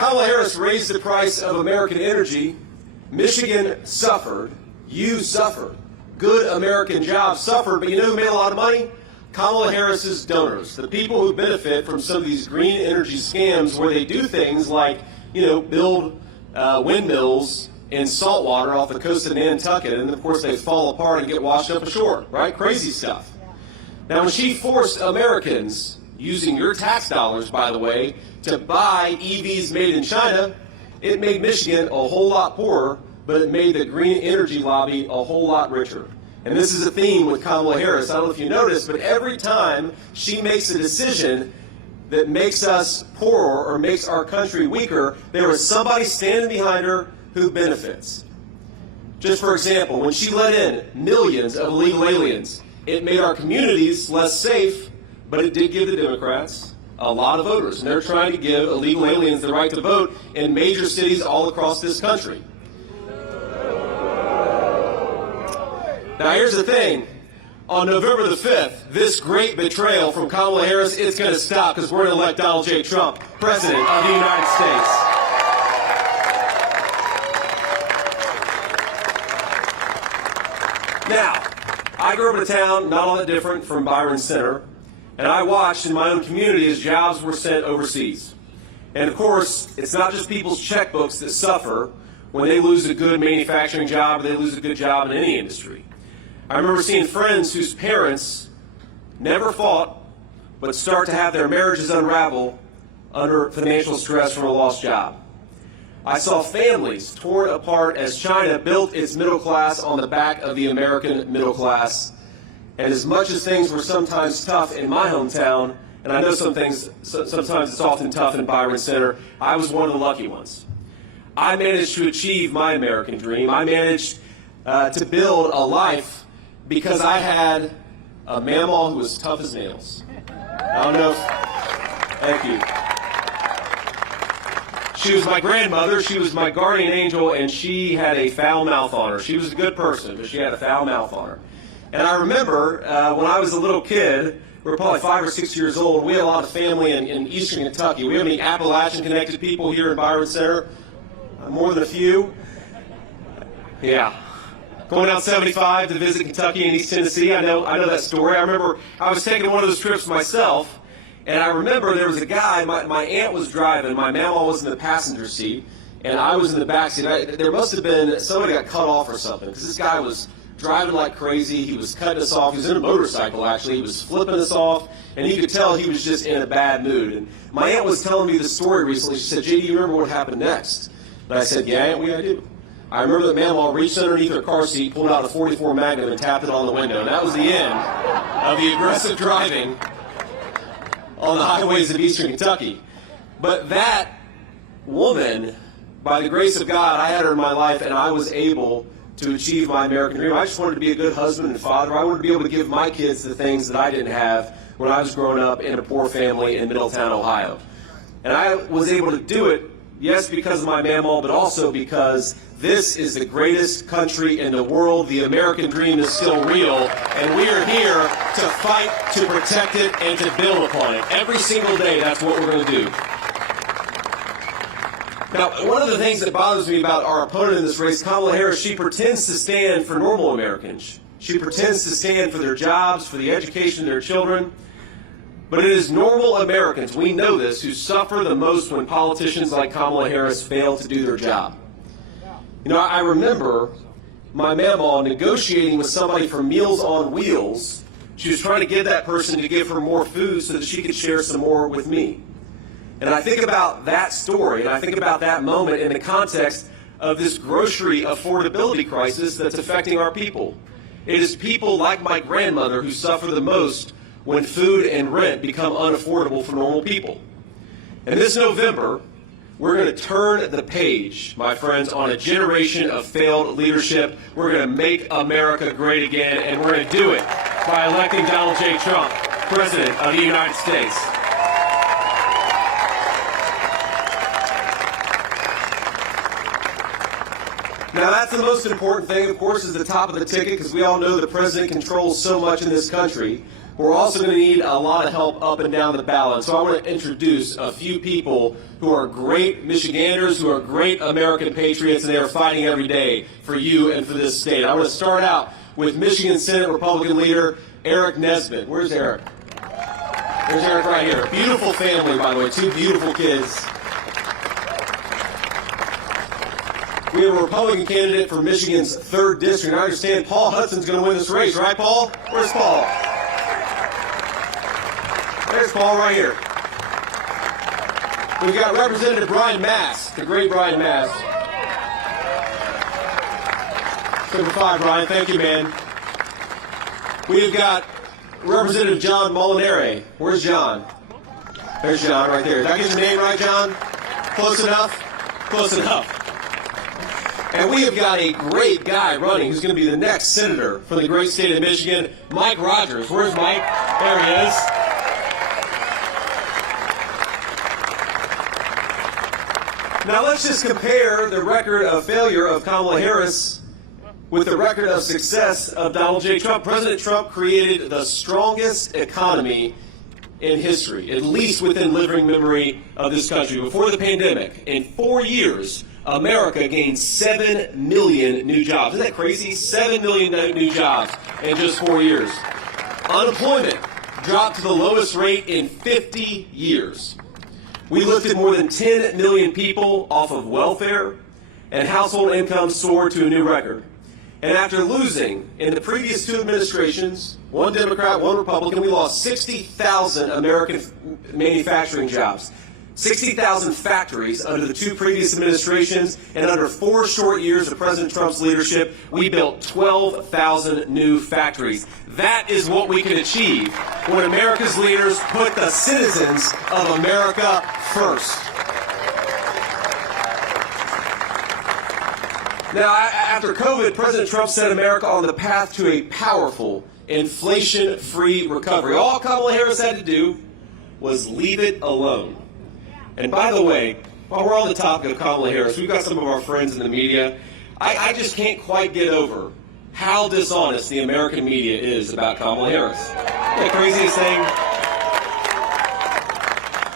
Kamala Harris raised the price of American energy. Michigan suffered. You suffered. Good American jobs suffered, but you know who made a lot of money? Kamala Harris's donors, the people who benefit from some of these green energy scams where they do things like, build windmills in salt water off the coast of Nantucket, and of course they fall apart and get washed up ashore, right? Crazy stuff. Now, when she forced Americans, using your tax dollars, by the way, to buy EVs made in China, it made Michigan a whole lot poorer, but it made the green energy lobby a whole lot richer. And this is a theme with Kamala Harris. I don't know if you noticed, but every time she makes a decision that makes us poorer or makes our country weaker, there is somebody standing behind her who benefits. Just for example, when she let in millions of illegal aliens, it made our communities less safe, but it did give the Democrats a lot of voters. And they're trying to give illegal aliens the right to vote in major cities all across this country. Now, here's the thing. On November the 5th, this great betrayal from Kamala Harris is going to stop because we're going to elect Donald J. Trump, President of the United States. Now, I grew up in a town not all that different from Byron Center, and I watched in my own community as jobs were sent overseas. And of course, it's not just people's checkbooks that suffer when they lose a good manufacturing job or they lose a good job in any industry. I remember seeing friends whose parents never fought but start to have their marriages unravel under financial stress from a lost job. I saw families torn apart as China built its middle class on the back of the American middle class. And as much as things were sometimes tough in my hometown, and I know sometimes it's often tough in Byron Center, I was one of the lucky ones. I managed to achieve my American dream. I managed to build a life because I had a mamaw who was tough as nails. I don't know thank you. She was my grandmother, she was my guardian angel, and she had a foul mouth on her. She was a good person, but she had a foul mouth on her. And I remember when I was a little kid, we were probably 5 or 6 years old, we had a lot of family in eastern Kentucky. We have any Appalachian-connected people here in Byron Center? More than a few? Yeah. Going down 75 to visit Kentucky and East Tennessee, I know that story. I remember I was taking one of those trips myself, and I remember there was a guy, my aunt was driving, my mama was in the passenger seat, and I was in the back seat. There must have been, somebody got cut off or something, because this guy was driving like crazy, he was cutting us off, he was in a motorcycle actually, he was flipping us off, and you could tell he was just in a bad mood. And my aunt was telling me this story recently. She said, JD, you remember what happened next? And I said, yeah, Aunt, I do. I remember that Mamaw reached underneath her car seat, pulled out a .44 Magnum, and tapped it on the window. And that was the end of the aggressive driving on the highways of eastern Kentucky. But that woman, by the grace of God, I had her in my life, and I was able to achieve my American dream. I just wanted to be a good husband and father. I wanted to be able to give my kids the things that I didn't have when I was growing up in a poor family in Middletown, Ohio. And I was able to do it, yes, because of my mamaw, but also because this is the greatest country in the world. The American dream is still real, and we are here to fight to protect it and to build upon it. Every single day, that's what we're going to do. Now, one of the things that bothers me about our opponent in this race, Kamala Harris, she pretends to stand for normal Americans. She pretends to stand for their jobs, for the education of their children. But it is normal Americans, we know this, who suffer the most when politicians like Kamala Harris fail to do their job. You know, I remember my mamaw negotiating with somebody from Meals on Wheels. She was trying to get that person to give her more food so that she could share some more with me. And I think about that story, and I think about that moment in the context of this grocery affordability crisis that's affecting our people. It is people like my grandmother who suffer the most when food and rent become unaffordable for normal people. And this November, we're going to turn the page, my friends, on a generation of failed leadership. We're going to make America great again, and we're going to do it by electing Donald J. Trump, President of the United States. Now, that's the most important thing, of course, is the top of the ticket, because we all know the president controls so much in this country. we're also going to need a lot of help up and down the ballot. So I want to introduce a few people who are great Michiganders, who are great American patriots, and they are fighting every day for you and for this state. I want to start out with Michigan Senate Republican leader Eric Nesbitt. Where's Eric? There's Eric right here. Beautiful family, by the way, two beautiful kids. We have a Republican candidate for Michigan's 3rd district. I understand Paul Hudson's going to win this race, right, Paul? Where's Paul? There's Paul right here. We've got Representative Brian Mass, the great Brian Mass. Number 5, Brian. Thank you, man. We've got Representative John Molinari. Where's John? There's John right there. Did I get your name right, John? Close enough? Close enough. And we have got a great guy running who's going to be the next senator for the great state of Michigan, Mike Rogers. Where's Mike? There he is. Now let's just compare the record of failure of Kamala Harris with the record of success of Donald J. Trump. President Trump created the strongest economy in history, at least within living memory of this country. Before the pandemic, in 4 years, America gained 7 million new jobs. Isn't that crazy? 7 million new jobs in just 4 years. Unemployment dropped to the lowest rate in 50 years. We lifted more than 10 million people off of welfare, and household income soared to a new record. And after losing in the previous 2 administrations, one Democrat, one Republican, we lost 60,000 American manufacturing jobs. 60,000 factories under the 2 previous administrations, and under 4 short years of President Trump's leadership, we built 12,000 new factories. That is what we can achieve when America's leaders put the citizens of America first. Now, after COVID, President Trump set America on the path to a powerful, inflation-free recovery. All Kamala Harris had to do was leave it alone. And by the way, while we're on the topic of Kamala Harris, we've got some of our friends in the media. I just can't quite get over how dishonest the American media is about Kamala Harris. Isn't that the craziest thing?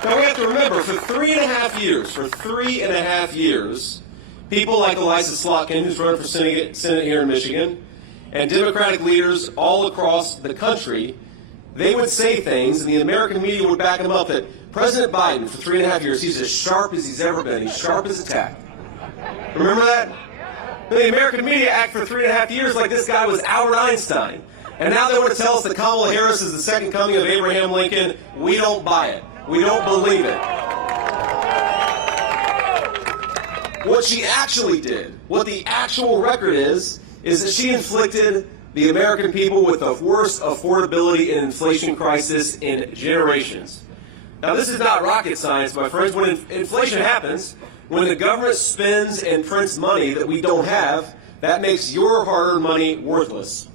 Now, we have to remember, for 3.5 years, people like Elisa Slotkin, who's running for Senate here in Michigan, and Democratic leaders all across the country, they would say things, and the American media would back them up, that President Biden, for 3.5 years, he's as sharp as he's ever been. He's sharp as a tack. Remember that? The American media act for 3.5 years like this guy was Albert Einstein. And now they want to tell us that Kamala Harris is the second coming of Abraham Lincoln. We don't buy it. We don't believe it. What she actually did, what the actual record is that she inflicted the American people with the worst affordability and inflation crisis in generations. Now, this is not rocket science, my friends. When inflation happens, when the government spends and prints money that we don't have, that makes your hard-earned money worthless.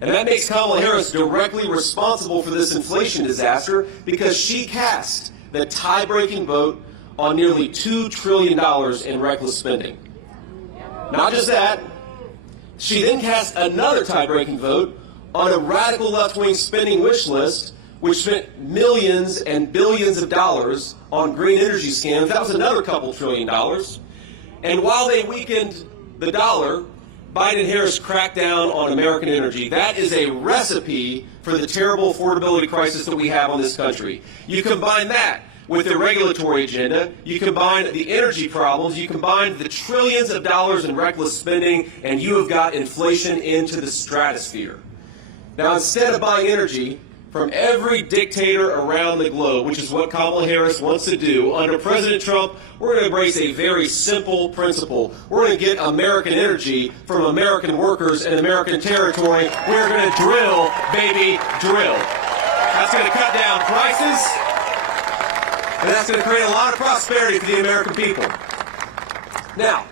And that makes Kamala Harris directly responsible for this inflation disaster because she cast the tie-breaking vote on nearly $2 trillion in reckless spending. Not just that, she then cast another tie-breaking vote on a radical left-wing spending wish list which spent millions and billions of dollars on green energy scams. That was another couple $1 trillion. And while they weakened the dollar, Biden and Harris cracked down on American energy. That is a recipe for the terrible affordability crisis that we have on this country. You combine that with the regulatory agenda, you combine the energy problems, you combine the trillions of dollars in reckless spending, and you have got inflation into the stratosphere. Now, instead of buying energy from every dictator around the globe, which is what Kamala Harris wants to do, under President Trump, we're going to embrace a very simple principle. We're going to get American energy from American workers and American territory. We're going to drill, baby, drill. That's going to cut down prices, and that's going to create a lot of prosperity for the American people. Now,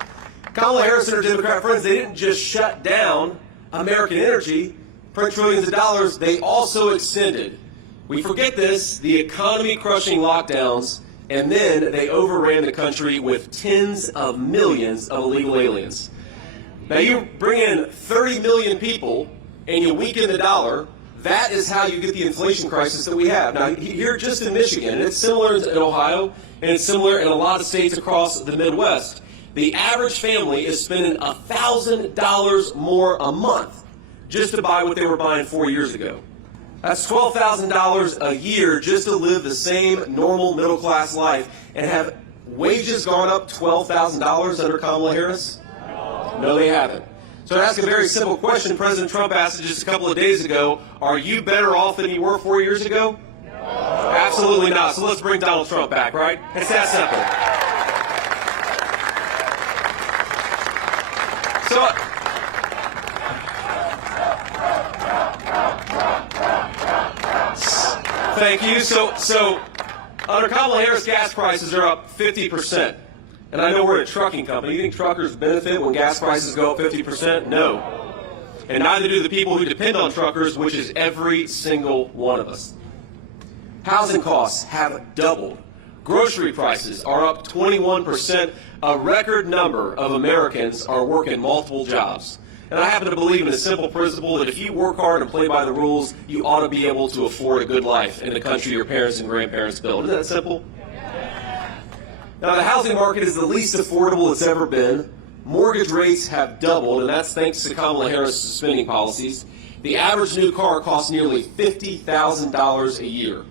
Kamala Harris and her Democrat friends, they didn't just shut down American energy, print trillions of dollars, they also extended, we forget this, the economy-crushing lockdowns, and then they overran the country with tens of millions of illegal aliens. Now, you bring in 30 million people and you weaken the dollar, that is how you get the inflation crisis that we have. Now, here just in Michigan, and it's similar in Ohio, and it's similar in a lot of states across the Midwest, the average family is spending $1,000 more a month just to buy what they were buying 4 years ago. That's $12,000 a year just to live the same normal middle-class life. And have wages gone up $12,000 under Kamala Harris? No, they haven't. So to ask a very simple question, President Trump asked it just a couple of days ago, are you better off than you were 4 years ago? No. Absolutely not. So let's bring Donald Trump back, right? It's that simple. Thank you. So under Kamala Harris, gas prices are up 50%. And I know we're a trucking company. You think truckers benefit when gas prices go up 50%? No. And neither do the people who depend on truckers, which is every single one of us. Housing costs have doubled. Grocery prices are up 21%. A record number of Americans are working multiple jobs. And I happen to believe in a simple principle that if you work hard and play by the rules, you ought to be able to afford a good life in the country your parents and grandparents built. Isn't that simple? Now, the housing market is the least affordable it's ever been. Mortgage rates have doubled, and that's thanks to Kamala Harris' spending policies. The average new car costs nearly $50,000 a year.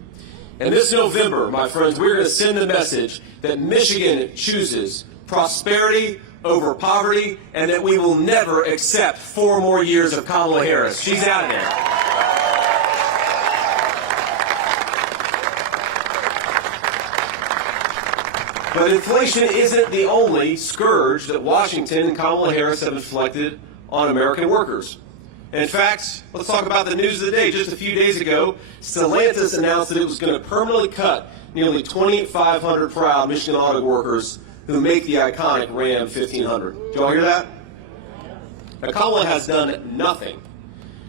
And this November, my friends, we're going to send the message that Michigan chooses prosperity over poverty, and that we will never accept 4 more years of Kamala Harris. She's out of there. But inflation isn't the only scourge that Washington and Kamala Harris have inflicted on American workers. In fact, let's talk about the news of the day. Just a few days ago, Stellantis announced that it was going to permanently cut nearly 2,500 proud Michigan auto workers who make the iconic Ram 1500. Did you all hear that? Now, Kamala has done nothing.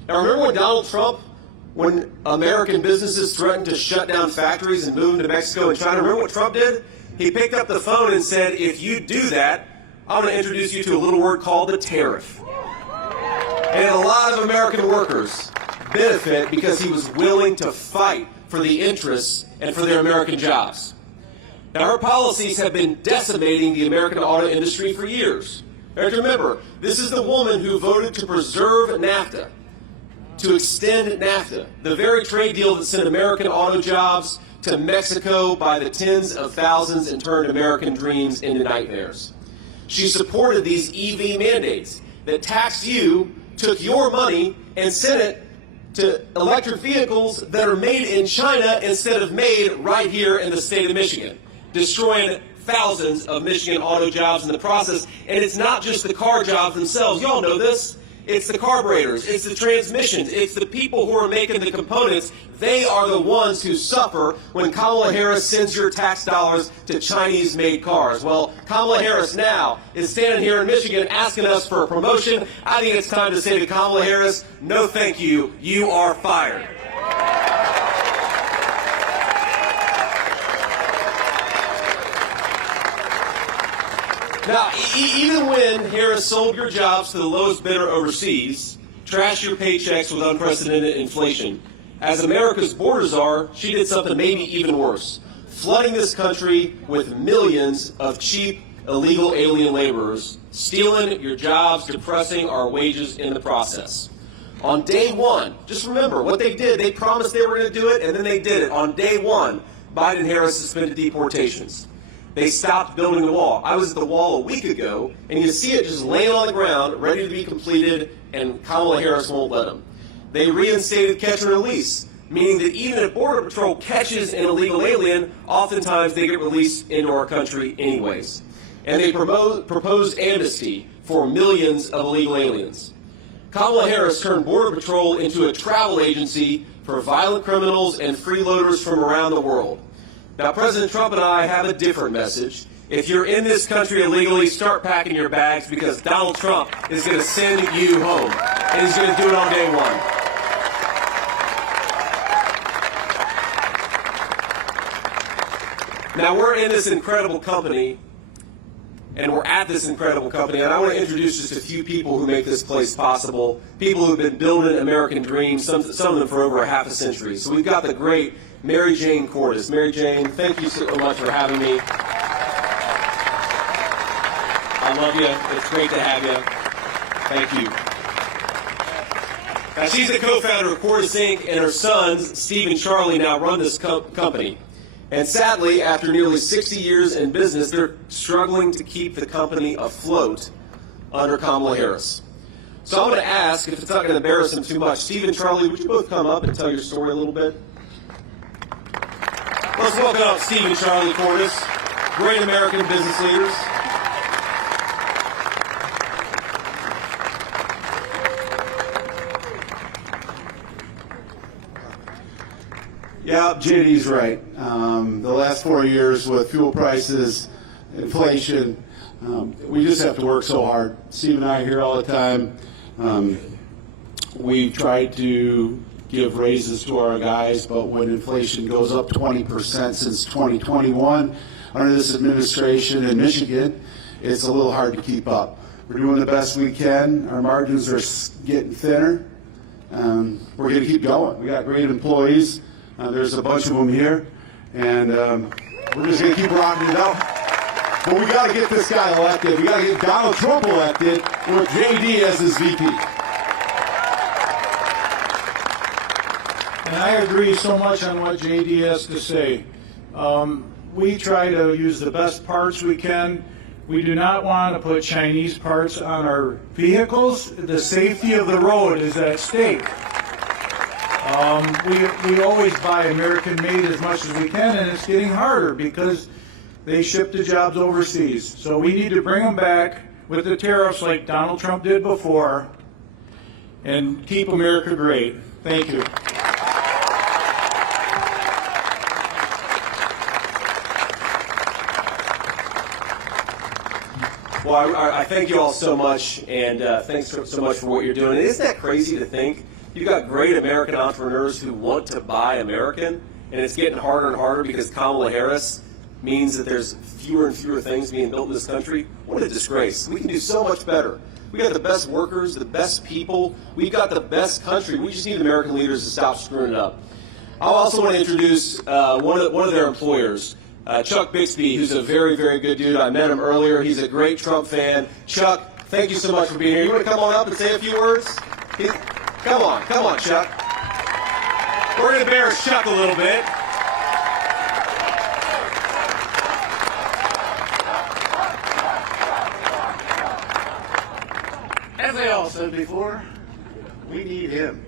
Now, remember when Donald Trump, when American businesses threatened to shut down factories and move them to Mexico and China, remember what Trump did? He picked up the phone and said, if you do that, I'm going to introduce you to a little word called the tariff. And a lot of American workers benefit because he was willing to fight for the interests and for their American jobs. Now, her policies have been decimating the American auto industry for years. You have to remember, this is the woman who voted to preserve NAFTA, to extend NAFTA, the very trade deal that sent American auto jobs to Mexico by the tens of thousands and turned American dreams into nightmares. She supported these EV mandates that taxed you, took your money, and sent it to electric vehicles that are made in China instead of made right here in the state of Michigan, destroying thousands of Michigan auto jobs in the process. And it's not just the car jobs themselves. Y'all know this. It's the carburetors. It's the transmissions. It's the people who are making the components. They are the ones who suffer when Kamala Harris sends your tax dollars to Chinese-made cars. Well, Kamala Harris now is standing here in Michigan asking us for a promotion. I think it's time to say to Kamala Harris, no thank you. You are fired. Now, even when Harris sold your jobs to the lowest bidder overseas, trashed your paychecks with unprecedented inflation, as America's borders are, she did something maybe even worse, flooding this country with millions of cheap, illegal alien laborers, stealing your jobs, depressing our wages in the process. On day one, just remember what they did. They promised they were going to do it, and then they did it. On day one, Biden-Harris suspended deportations. They stopped building the wall. I was at the wall a week ago, and you see it just laying on the ground, ready to be completed, and Kamala Harris won't let them. They reinstated catch and release, meaning that even if Border Patrol catches an illegal alien, oftentimes they get released into our country anyways. And they proposed amnesty for millions of illegal aliens. Kamala Harris turned Border Patrol into a travel agency for violent criminals and freeloaders from around the world. Now, President Trump and I have a different message. If you're in this country illegally, start packing your bags because Donald Trump is going to send you home. And he's going to do it on day one. Now, we're in this incredible company and we're at this incredible company. And I want to introduce just a few people who make this place possible, people who've been building American dreams, some of them for over a half a century. So we've got the great Mary Jane Cordes. Mary Jane, thank you so much for having me. I love you. It's great to have you. Thank you. Now, she's the co-founder of Cordes Inc., and her sons, Steve and Charlie, now run this company. And sadly, after nearly 60 years in business, they're struggling to keep the company afloat under Kamala Harris. So I'm going to ask, if it's not going to embarrass them too much, Steve and Charlie, would you both come up and tell your story a little bit? Let's welcome up Steve and Charlie Cordes, great American business leaders. Yeah, JD's right. The last 4 years with fuel prices, inflation, we just have to work so hard. Steve and I are here all the time. We've tried to give raises to our guys, but when inflation goes up 20% since 2021 under this administration in Michigan, it's a little hard to keep up. We're doing the best we can. Our margins are getting thinner. We're going to keep going. We got great employees. There's a bunch of them here, and we're just going to keep rocking it out. But we got to get this guy elected. We got to get Donald Trump elected with JD as his VP. And I agree so much on what JD has to say. We try to use the best parts we can. We do not want to put Chinese parts on our vehicles. The safety of the road is at stake. We always buy American-made as much as we can, and it's getting harder because they ship the jobs overseas. So we need to bring them back with the tariffs like Donald Trump did before and keep America great. Thank you. Well, I thank you all so much, and thanks so much for what you're doing. And isn't that crazy to think? You've got great American entrepreneurs who want to buy American, and it's getting harder and harder because Kamala Harris means that there's fewer and fewer things being built in this country. What a disgrace. We can do so much better. We got the best workers, the best people. We've got the best country. We just need American leaders to stop screwing it up. I also want to introduce one of their employers, Chuck Bixby, who's a very, very good dude. I met him earlier. He's a great Trump fan. Chuck, thank you so much for being here. You want to come on up and say a few words? Come on, Chuck. We're going to embarrass Chuck a little bit. As I all said before, we need him.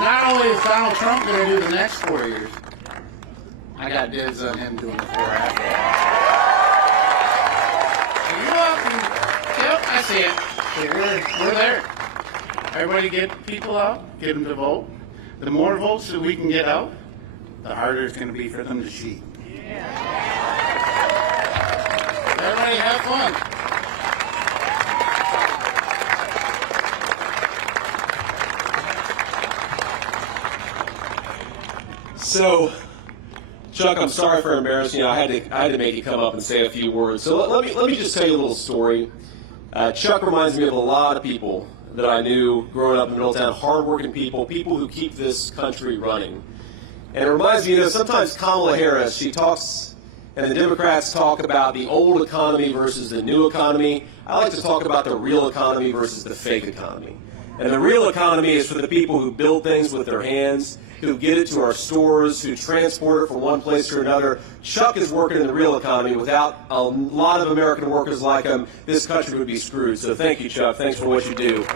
Not only is Donald Trump going to do the next 4 years, I got dibs on him doing the 4 after. You're welcome. Yep, I see it. We're there. Everybody get people out, get them to vote. The more votes that we can get out, the harder it's going to be for them to cheat. Yeah. Everybody have fun. So, Chuck, I'm sorry for embarrassing you. I had to make you come up and say a few words. So let me just tell you a little story. Chuck reminds me of a lot of people that I knew growing up in Middletown, hardworking people, people who keep this country running. And it reminds me, sometimes Kamala Harris, she talks, and the Democrats talk about the old economy versus the new economy. I like to talk about the real economy versus the fake economy. And the real economy is for the people who build things with their hands, who get it to our stores, who transport it from one place to another. Chuck is working in the real economy. Without a lot of American workers like him, this country would be screwed. So thank you, Chuck. Thanks for what you do.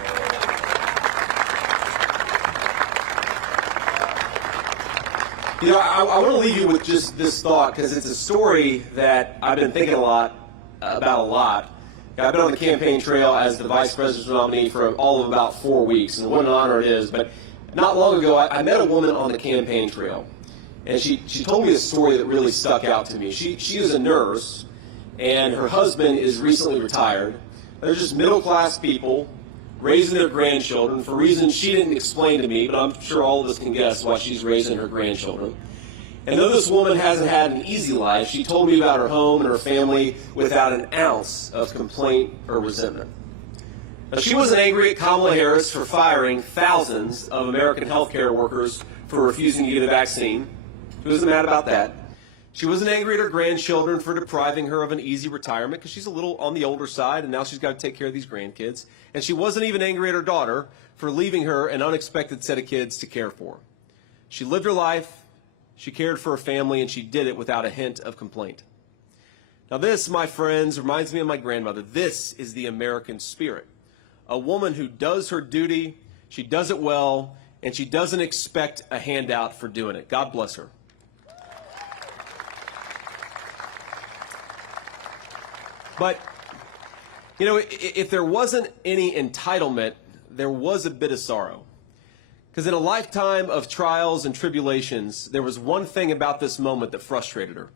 I want to leave you with just this thought, because it's a story that I've been thinking about a lot. I've been on the campaign trail as the vice presidential nominee for all of about 4 weeks, and what an honor it is. But not long ago, I met a woman on the campaign trail, and she told me a story that really stuck out to me. She is a nurse, and her husband is recently retired. They're just middle-class people raising their grandchildren for reasons she didn't explain to me, but I'm sure all of us can guess why she's raising her grandchildren. And though this woman hasn't had an easy life, she told me about her home and her family without an ounce of complaint or resentment. Now, she wasn't angry at Kamala Harris for firing thousands of American healthcare workers for refusing to get a vaccine. She wasn't mad about that. She wasn't angry at her grandchildren for depriving her of an easy retirement because she's a little on the older side and now she's got to take care of these grandkids. And she wasn't even angry at her daughter for leaving her an unexpected set of kids to care for. She lived her life, she cared for her family, and she did it without a hint of complaint. Now this, my friends, reminds me of my grandmother. This is the American spirit. A woman who does her duty, she does it well, and she doesn't expect a handout for doing it. God bless her. But, you know, if there wasn't any entitlement, there was a bit of sorrow. Because in a lifetime of trials and tribulations, there was one thing about this moment that frustrated her.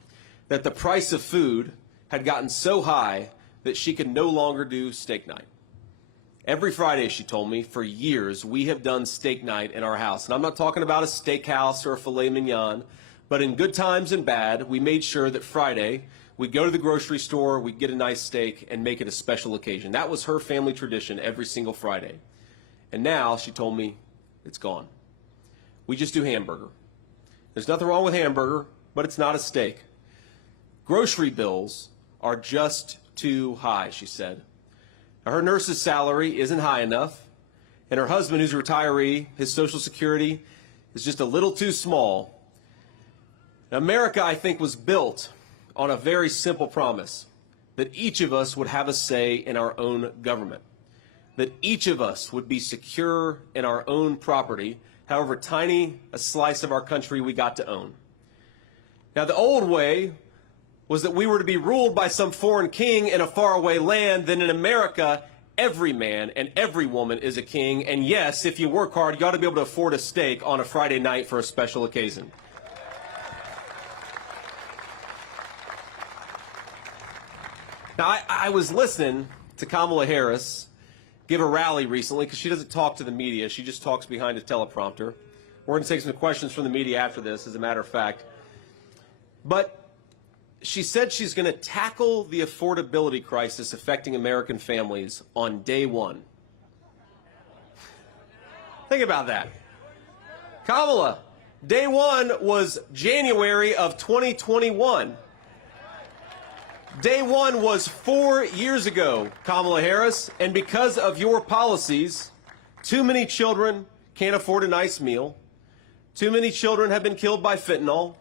That the price of food had gotten so high that she could no longer do steak night. Every Friday, she told me, for years, we have done steak night in our house. And I'm not talking about a steakhouse or a filet mignon, but in good times and bad, we made sure that Friday, we'd go to the grocery store, we'd get a nice steak, and make it a special occasion. That was her family tradition every single Friday. And now, she told me, it's gone. We just do hamburger. There's nothing wrong with hamburger, but it's not a steak. Grocery bills are just too high, she said. Now, her nurse's salary isn't high enough, and her husband, who's a retiree, his Social Security is just a little too small. Now, America, I think, was built on a very simple promise, that each of us would have a say in our own government, that each of us would be secure in our own property, however tiny a slice of our country we got to own. Now, the old way was that we were to be ruled by some foreign king in a faraway land. Then in America, every man and every woman is a king. And yes, if you work hard, you ought to be able to afford a steak on a Friday night for a special occasion. Now, I was listening to Kamala Harris give a rally recently because she doesn't talk to the media. She just talks behind a teleprompter. We're going to take some questions from the media after this, as a matter of fact. But she said she's going to tackle the affordability crisis affecting American families on day one. Think about that. Kamala, day one was January of 2021. Day one was 4 years ago, Kamala Harris, and because of your policies, too many children can't afford a nice meal, too many children have been killed by fentanyl,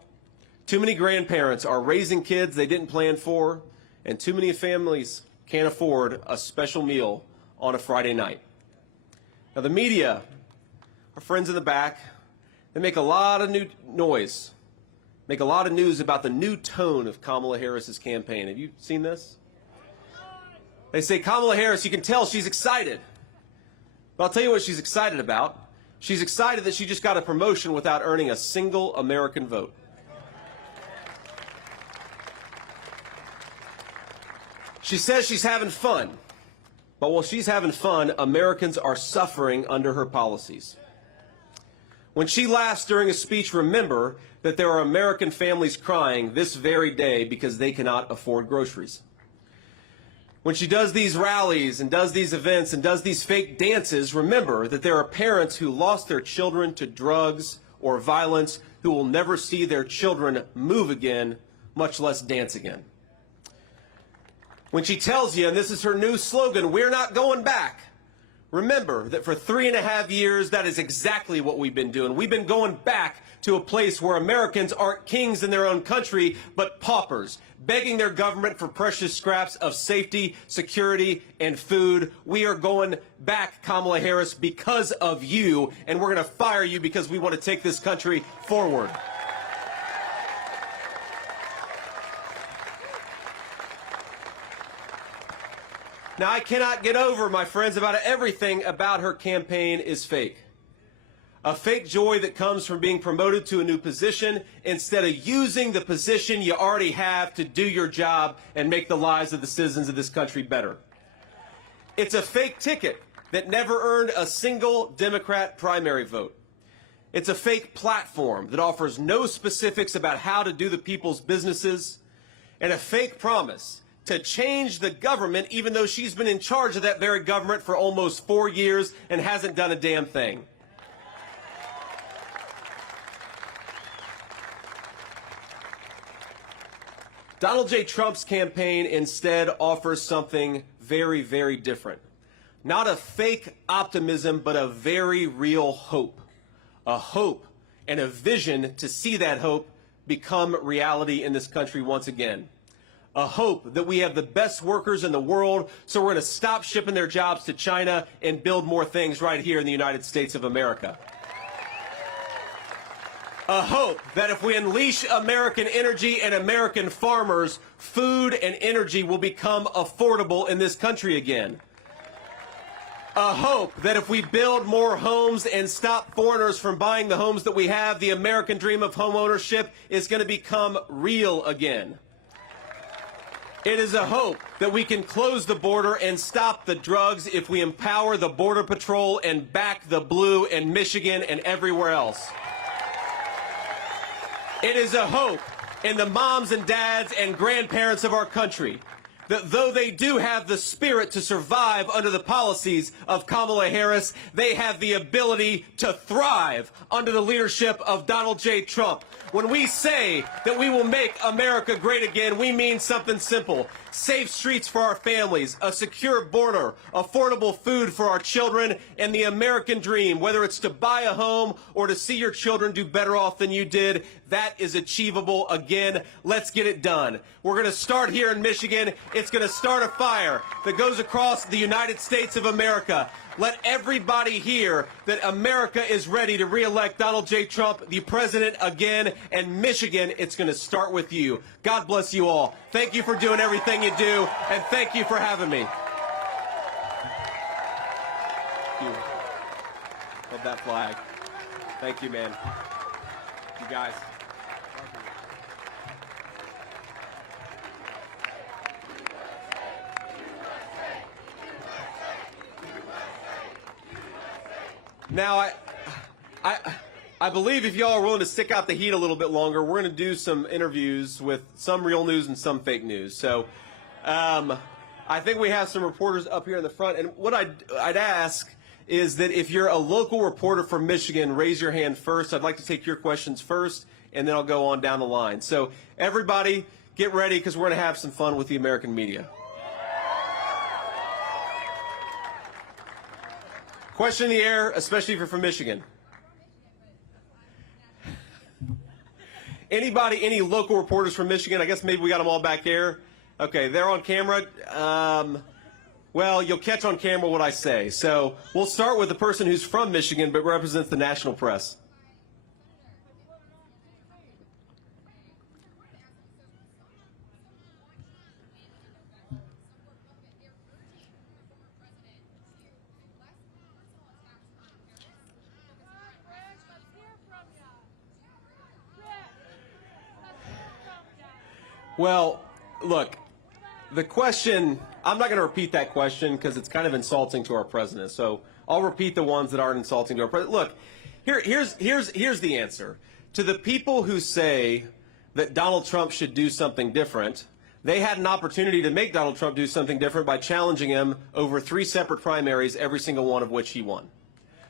too many grandparents are raising kids they didn't plan for, and too many families can't afford a special meal on a Friday night. Now, the media, our friends in the back, they make a lot of new noise, make a lot of news about the new tone of Kamala Harris's campaign. Have you seen this? They say, Kamala Harris, you can tell she's excited. But I'll tell you what she's excited about. She's excited that she just got a promotion without earning a single American vote. She says she's having fun, but while she's having fun, Americans are suffering under her policies. When she laughs during a speech, remember that there are American families crying this very day because they cannot afford groceries. When she does these rallies and does these events and does these fake dances, remember that there are parents who lost their children to drugs or violence who will never see their children move again, much less dance again. When she tells you, and this is her new slogan, we're not going back, remember that for 3.5 years, that is exactly what we've been doing. We've been going back to a place where Americans aren't kings in their own country, but paupers, begging their government for precious scraps of safety, security, and food. We are going back, Kamala Harris, because of you, and we're going to fire you because we want to take this country forward. Now, I cannot get over, my friends, about everything about her campaign is fake. A fake joy that comes from being promoted to a new position instead of using the position you already have to do your job and make the lives of the citizens of this country better. It's a fake ticket that never earned a single Democrat primary vote. It's a fake platform that offers no specifics about how to do the people's businesses, and a fake promise to change the government, even though she's been in charge of that very government for almost 4 years and hasn't done a damn thing. Donald J. Trump's campaign instead offers something very, very different. Not a fake optimism, but a very real hope. A hope and a vision to see that hope become reality in this country once again. A hope that we have the best workers in the world, so we're going to stop shipping their jobs to China and build more things right here in the United States of America. A hope that if we unleash American energy and American farmers, food and energy will become affordable in this country again. A hope that if we build more homes and stop foreigners from buying the homes that we have, the American dream of home ownership is going to become real again. It is a hope that we can close the border and stop the drugs if we empower the Border Patrol and back the blue in Michigan and everywhere else. It is a hope in the moms and dads and grandparents of our country that though they do have the spirit to survive under the policies of Kamala Harris, they have the ability to thrive under the leadership of Donald J. Trump. When we say that we will make America great again, we mean something simple. Safe streets for our families, a secure border, affordable food for our children, and the American dream, whether it's to buy a home or to see your children do better off than you did, that is achievable again. Let's get it done. We're going to start here in Michigan. It's going to start a fire that goes across the United States of America. Let everybody hear that America is ready to re-elect Donald J. Trump, the president, again. And Michigan, it's going to start with you. God bless you all. Thank you for doing everything you do, and thank you for having me. Thank you. Love that flag. Thank you, man. You guys. Now, I believe if y'all are willing to stick out the heat a little bit longer, we're going to do some interviews with some real news and some fake news. So I think we have some reporters up here in the front. And what I'd ask is that if you're a local reporter from Michigan, raise your hand first. I'd like to take your questions first, and then I'll go on down the line. So everybody, get ready because we're going to have some fun with the American media. Question in the air, especially if you're from Michigan. Anybody, any local reporters from Michigan? I guess maybe we got them all back here. Okay, they're on camera. Well, you'll catch on camera what I say. So we'll start with the person who's from Michigan but represents the national press. Well, look, the question, I'm not going to repeat that question because it's kind of insulting to our president. So I'll repeat the ones that aren't insulting to our president. Look, here's the answer. To the people who say that Donald Trump should do something different, they had an opportunity to make Donald Trump do something different by challenging him over 3 separate primaries, every single one of which he won.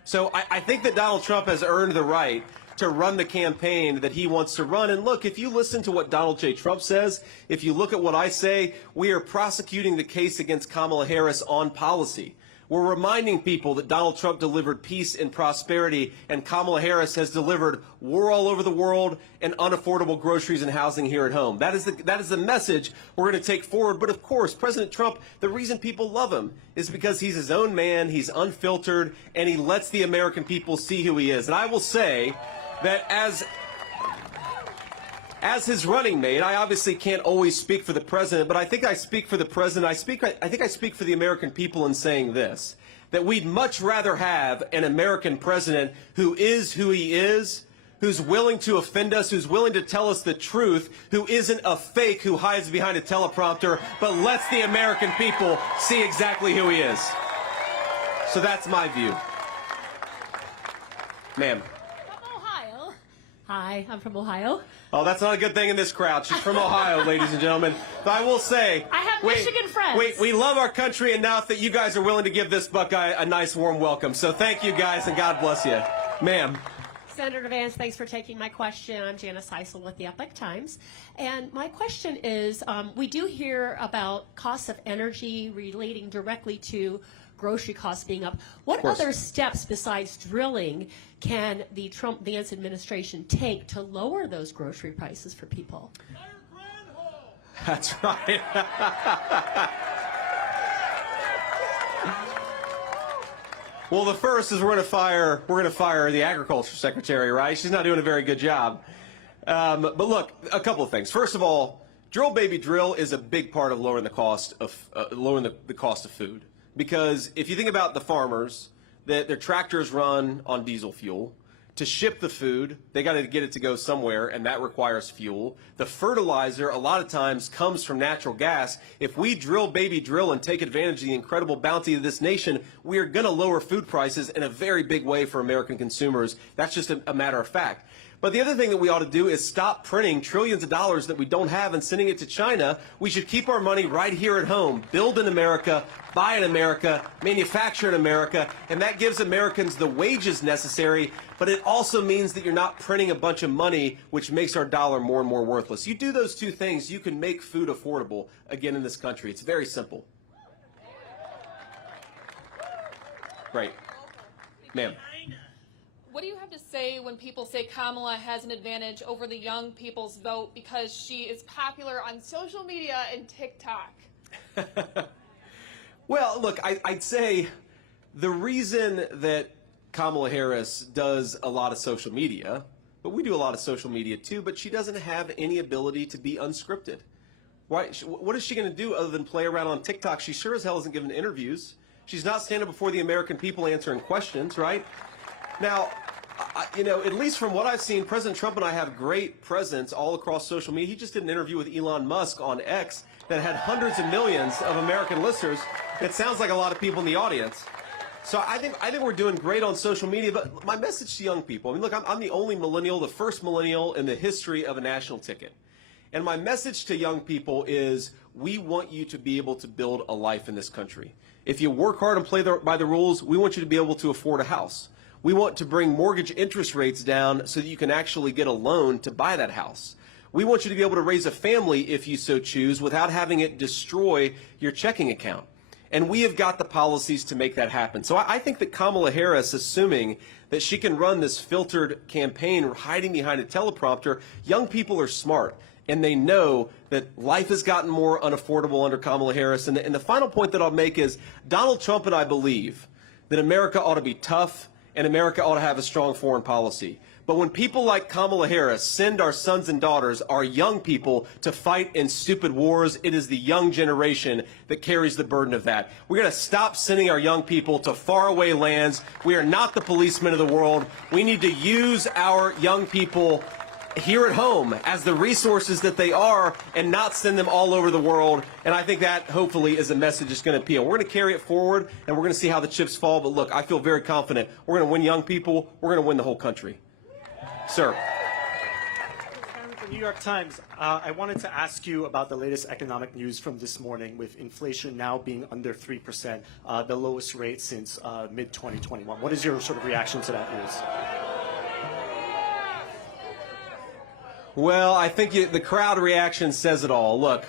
So I think that Donald Trump has earned the right to run the campaign that he wants to run. And look, if you listen to what Donald J. Trump says, if you look at what I say, we are prosecuting the case against Kamala Harris on policy. We're reminding people that Donald Trump delivered peace and prosperity, and Kamala Harris has delivered war all over the world and unaffordable groceries and housing here at home. That is the message we're going to take forward. But of course, President Trump, the reason people love him is because he's his own man, he's unfiltered, and he lets the American people see who he is. And I will say that as his running mate, I obviously can't always speak for the president, but I think I speak for the president. I think I speak for the American people in saying this, that we'd much rather have an American president who is who he is, who's willing to offend us, who's willing to tell us the truth, who isn't a fake who hides behind a teleprompter, but lets the American people see exactly who he is. So that's my view. Ma'am. Hi, I'm from Ohio. Oh, that's not a good thing in this crowd. She's from Ohio, ladies and gentlemen. But I will say, I have Michigan friends. we love our country enough that you guys are willing to give this Buckeye a nice warm welcome. So thank you guys, and God bless you. Ma'am. Senator Vance, thanks for taking my question. I'm Janice Heisel with the Epoch Times. And my question is, we do hear about costs of energy relating directly to grocery costs being up. What other steps besides drilling can the Trump-Vance administration take to lower those grocery prices for people? That's right. Well, the first is we're going to fire the agriculture secretary, right? She's not doing a very good job. But look, a couple of things. First of all, drill baby drill is a big part of lowering the cost of food, because if you think about the farmers, that their tractors run on diesel fuel. To ship the food, they got to get it to go somewhere, and that requires fuel. The fertilizer, a lot of times, comes from natural gas. If we drill baby drill and take advantage of the incredible bounty of this nation, we are going to lower food prices in a very big way for American consumers. That's just a matter of fact. But the other thing that we ought to do is stop printing trillions of dollars that we don't have and sending it to China. We should keep our money right here at home. Build in America, buy in America, manufacture in America, and that gives Americans the wages necessary, but it also means that you're not printing a bunch of money, which makes our dollar more and more worthless. You do those two things, you can make food affordable again in this country. It's very simple. Great. Ma'am. What do you have to say when people say Kamala has an advantage over the young people's vote because she is popular on social media and TikTok? Well, look, I'd say the reason that Kamala Harris does a lot of social media, but we do a lot of social media too, but she doesn't have any ability to be unscripted. Why? What is she going to do other than play around on TikTok? She sure as hell isn't giving interviews. She's not standing before the American people answering questions, right? Now, at least from what I've seen, President Trump and I have great presence all across social media. He just did an interview with Elon Musk on X that had hundreds of millions of American listeners. It sounds like a lot of people in the audience. So I think we're doing great on social media. But my message to young people, I mean, look, I'm the only millennial, the first millennial in the history of a national ticket. And my message to young people is we want you to be able to build a life in this country. If you work hard and play by the rules, we want you to be able to afford a house. We want to bring mortgage interest rates down so that you can actually get a loan to buy that house. We want you to be able to raise a family if you so choose without having it destroy your checking account. And we have got the policies to make that happen. So I think that Kamala Harris, assuming that she can run this filtered campaign hiding behind a teleprompter, young people are smart. And they know that life has gotten more unaffordable under Kamala Harris. And the final point that I'll make is Donald Trump and I believe that America ought to be tough and America ought to have a strong foreign policy. But when people like Kamala Harris send our sons and daughters, our young people, to fight in stupid wars, it is the young generation that carries the burden of that. We're going to stop sending our young people to faraway lands. We are not the policemen of the world. We need to use our young people here at home as the resources that they are and not send them all over the world. And I think that hopefully is a message that's going to appeal. We're going to carry it forward and we're going to see how the chips fall. But look, I feel very confident we're going to win young people. We're going to win the whole country. Sir. The New York Times, I wanted to ask you about the latest economic news from this morning with inflation now being under 3%, the lowest rate since mid-2021. What is your sort of reaction to that news? Well, I think the crowd reaction says it all. Look,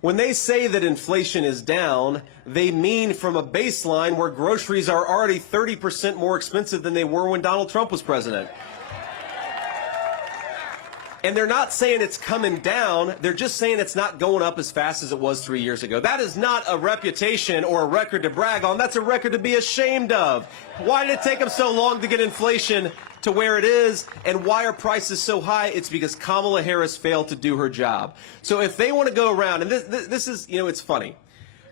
when they say that inflation is down, they mean from a baseline where groceries are already 30% more expensive than they were when Donald Trump was president. And they're not saying it's coming down. They're just saying it's not going up as fast as it was 3 years ago. That is not a reputation or a record to brag on. That's a record to be ashamed of. Why did it take them so long to get inflation to where it is, and why are prices so high? It's because Kamala Harris failed to do her job. So if they want to go around, and this is, it's funny.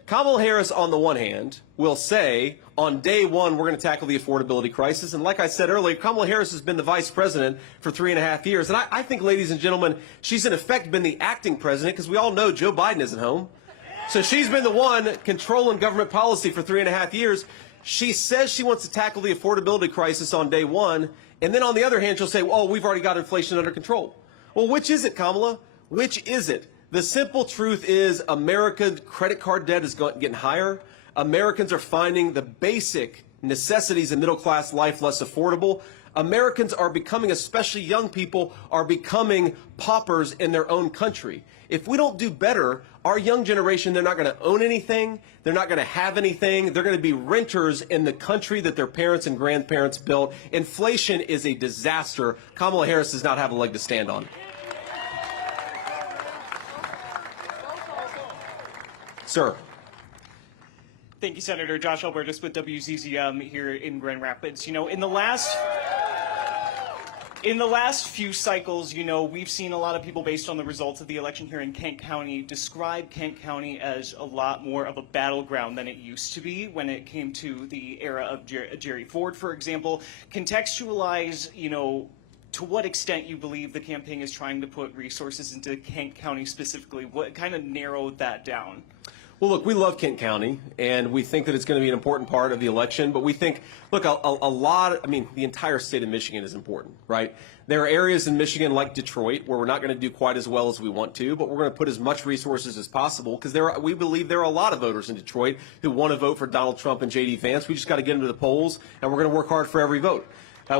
Kamala Harris, on the one hand, will say, on day one, we're going to tackle the affordability crisis. And like I said earlier, Kamala Harris has been the vice president for 3.5 years. And I think, ladies and gentlemen, she's in effect been the acting president because we all know Joe Biden isn't home. So she's been the one controlling government policy for 3.5 years. She says she wants to tackle the affordability crisis on day one, And then on the other hand, she'll say, well, we've already got inflation under control. Well, which is it, Kamala? Which is it? The simple truth is America's credit card debt is getting higher. Americans are finding the basic necessities of middle-class life less affordable. Americans are becoming, especially young people, are becoming paupers in their own country. If we don't do better, our young generation, they're not going to own anything. They're not going to have anything. They're going to be renters in the country that their parents and grandparents built. Inflation is a disaster. Kamala Harris does not have a leg to stand on. Sir. Thank you, Senator. Josh Albertus with WZZM here in Grand Rapids. You know, in the last few cycles, you know, we've seen a lot of people, based on the results of the election here in Kent County, describe Kent County as a lot more of a battleground than it used to be when it came to the era of Jerry Ford, for example. Contextualize, you know, to what extent you believe the campaign is trying to put resources into Kent County specifically. What kind of narrowed that down? Well, look, we love Kent County, and we think that it's going to be an important part of the election. But we think, look, the entire state of Michigan is important, right? There are areas in Michigan like Detroit where we're not going to do quite as well as we want to, but we're going to put as much resources as possible because we believe there are a lot of voters in Detroit who want to vote for Donald Trump and JD Vance. We just got to get them to the polls, and we're going to work hard for every vote.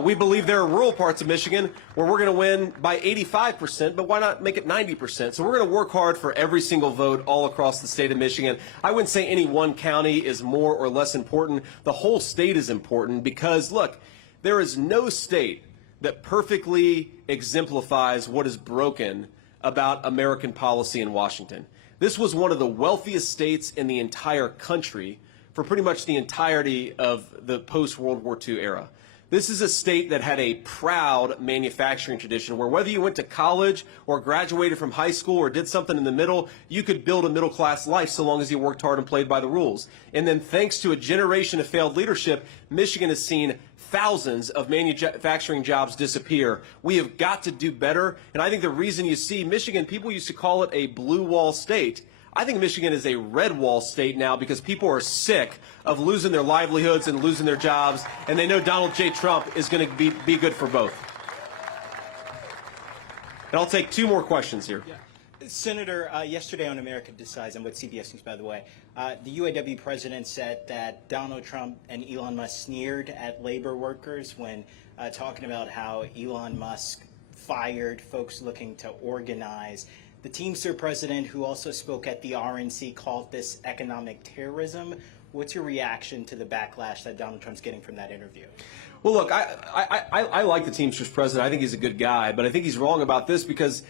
We believe there are rural parts of Michigan where we're going to win by 85%, but why not make it 90%? So we're going to work hard for every single vote all across the state of Michigan. I wouldn't say any one county is more or less important. The whole state is important because, look, there is no state that perfectly exemplifies what is broken about American policy in Washington. This was one of the wealthiest states in the entire country for pretty much the entirety of the post-World War II era. This is a state that had a proud manufacturing tradition where whether you went to college or graduated from high school or did something in the middle, you could build a middle-class life so long as you worked hard and played by the rules. And then thanks to a generation of failed leadership, Michigan has seen thousands of manufacturing jobs disappear. We have got to do better. And I think the reason you see Michigan, people used to call it a blue wall state. I think Michigan is a red wall state now because people are sick of losing their livelihoods and losing their jobs, and they know Donald J. Trump is going to be good for both. And I'll take two more questions here. Yeah. Senator, yesterday on America Decides, and with CBS News, by the way, the UAW president said that Donald Trump and Elon Musk sneered at labor workers when talking about how Elon Musk fired folks looking to organize. The Teamster president, who also spoke at the RNC, called this economic terrorism. What's your reaction to the backlash that Donald Trump's getting from that interview? Well, look, I like the Teamsters president. I think he's a good guy, but I think he's wrong about this because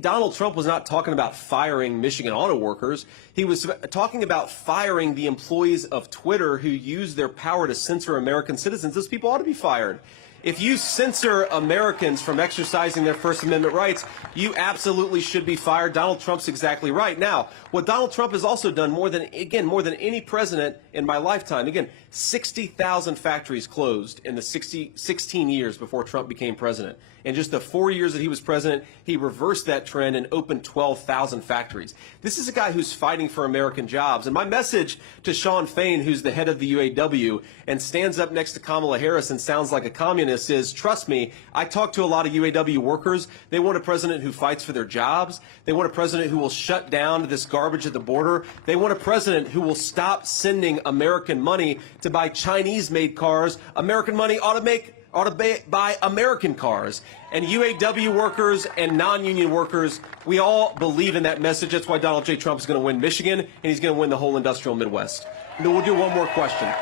Donald Trump was not talking about firing Michigan auto workers. He was talking about firing the employees of Twitter who use their power to censor American citizens. Those people ought to be fired. If you censor Americans from exercising their First Amendment rights, you absolutely should be fired. Donald Trump's exactly right. Now, what Donald Trump has also done more than any president in my lifetime, 60,000 factories closed in the 16 years before Trump became president. In just the 4 years that he was president, he reversed that trend and opened 12,000 factories. This is a guy who's fighting for American jobs. And my message to Sean Fain, who's the head of the UAW and stands up next to Kamala Harris and sounds like a communist, is, trust me, I talk to a lot of UAW workers. They want a president who fights for their jobs. They want a president who will shut down this garbage at the border. They want a president who will stop sending American money to buy Chinese-made cars. American money ought to buy American cars. And UAW workers and non-union workers, we all believe in that message. That's why Donald J. Trump is going to win Michigan, and he's going to win the whole industrial Midwest. And then we'll do one more question.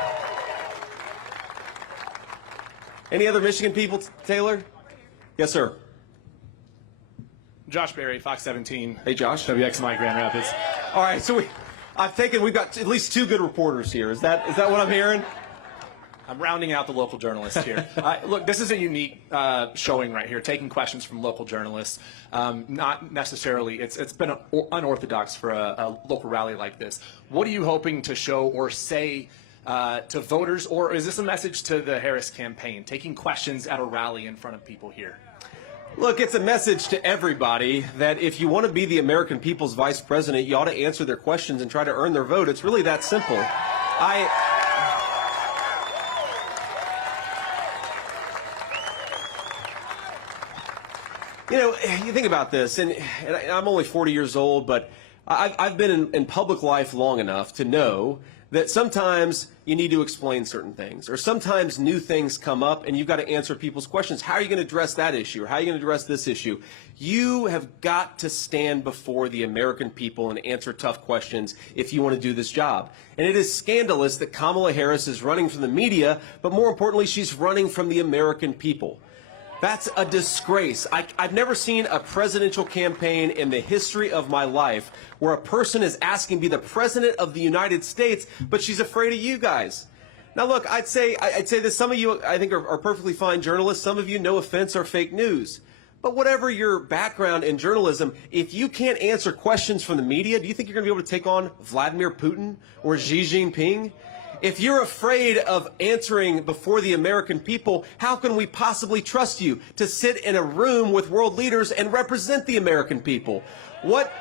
Any other Michigan people, Taylor? Yes, sir. Josh Berry, Fox 17. Hey, Josh. WXMI Grand Rapids. All right, so we've got at least two good reporters here. Is that what I'm hearing? I'm rounding out the local journalists here. Look, this is a unique showing right here, taking questions from local journalists. Not necessarily, it's been unorthodox for a local rally like this. What are you hoping to show or say to voters, or is this a message to the Harris campaign, taking questions at a rally in front of people here? Look, it's a message to everybody that if you want to be the American people's vice president, you ought to answer their questions and try to earn their vote. It's really that simple. You know, you think about this, and I'm only 40 years old, but I've been in public life long enough to know that sometimes you need to explain certain things, or sometimes new things come up and you've got to answer people's questions. How are you going to address that issue, or how are you going to address this issue? You have got to stand before the American people and answer tough questions if you want to do this job. And it is scandalous that Kamala Harris is running from the media, but more importantly, she's running from the American people. That's a disgrace. I've never seen a presidential campaign in the history of my life where a person is asking to be the president of the United States, but she's afraid of you guys. Now, look, I'd say that some of you, I think, are perfectly fine journalists. Some of you, no offense, are fake news. But whatever your background in journalism, if you can't answer questions from the media, do you think you're going to be able to take on Vladimir Putin or Xi Jinping? If you're afraid of answering before the American people, how can we possibly trust you to sit in a room with world leaders and represent the American people? What?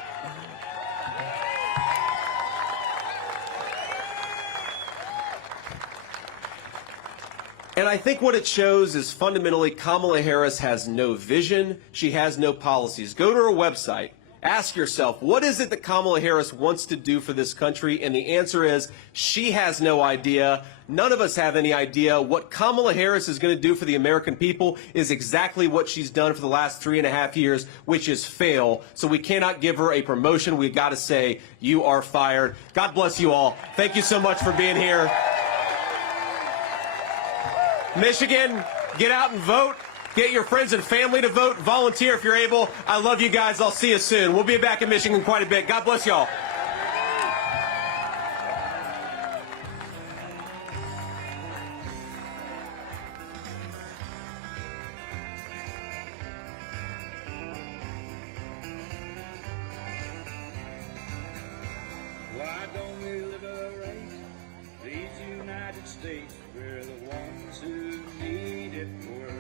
And I think what it shows is fundamentally Kamala Harris has no vision. She has no policies. Go to her website. Ask yourself, what is it that Kamala Harris wants to do for this country? And the answer is, she has no idea. None of us have any idea. What Kamala Harris is going to do for the American people is exactly what she's done for the last 3.5 years, which is fail. So we cannot give her a promotion. We've got to say, you are fired. God bless you all. Thank you so much for being here. Michigan, get out and vote. Get your friends and family to vote. Volunteer if you're able. I love you guys. I'll see you soon. We'll be back in Michigan quite a bit. God bless y'all. Why don't we liberate these United States? We're the ones who need it worse.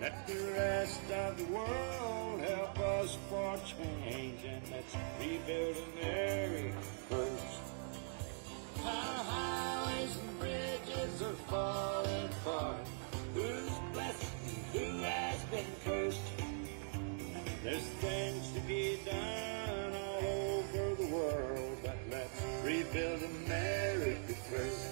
Let the rest of the world help us for change, and let's rebuild America first. Our highways and bridges are falling apart. Who's blessed and who has been cursed? There's things to be done all over the world, but let's rebuild America first.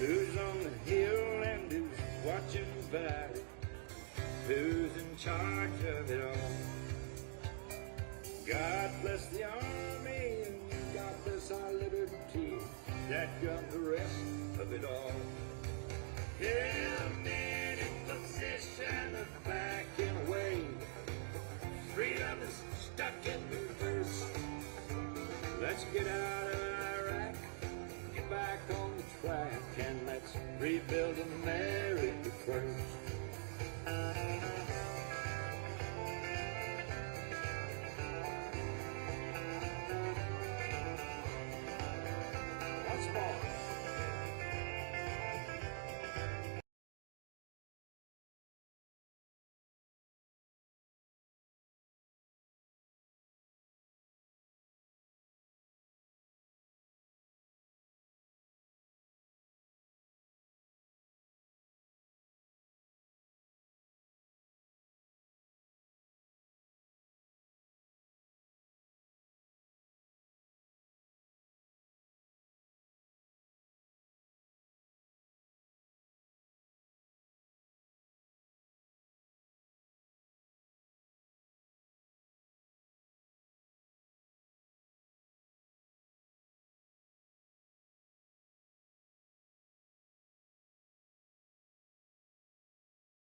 Who's on the hill and who's watching the valley? Who's in charge of it all? God bless the army and God bless our liberty. That got the rest of it all. Yeah, men in position of backing away. Freedom is stuck in reverse. Let's get out of Iraq, get back on the track, and let's rebuild America first.